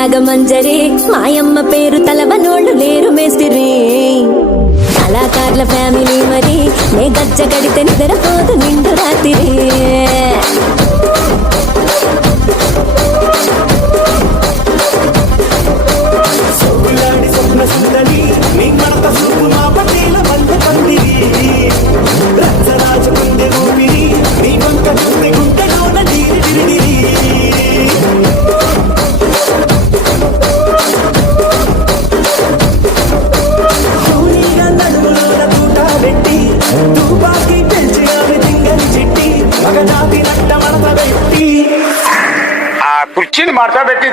నాగమంజరి మాయమ్మ పేరు తలవనోళ్ళు లేరు మేస్తిరి కళాకారుల ఫ్యామిలీ మరి నే గజ్జ గడితే నిద్రపోదు నిండు రాత్రి కుర్చీని మార్చబెట్టి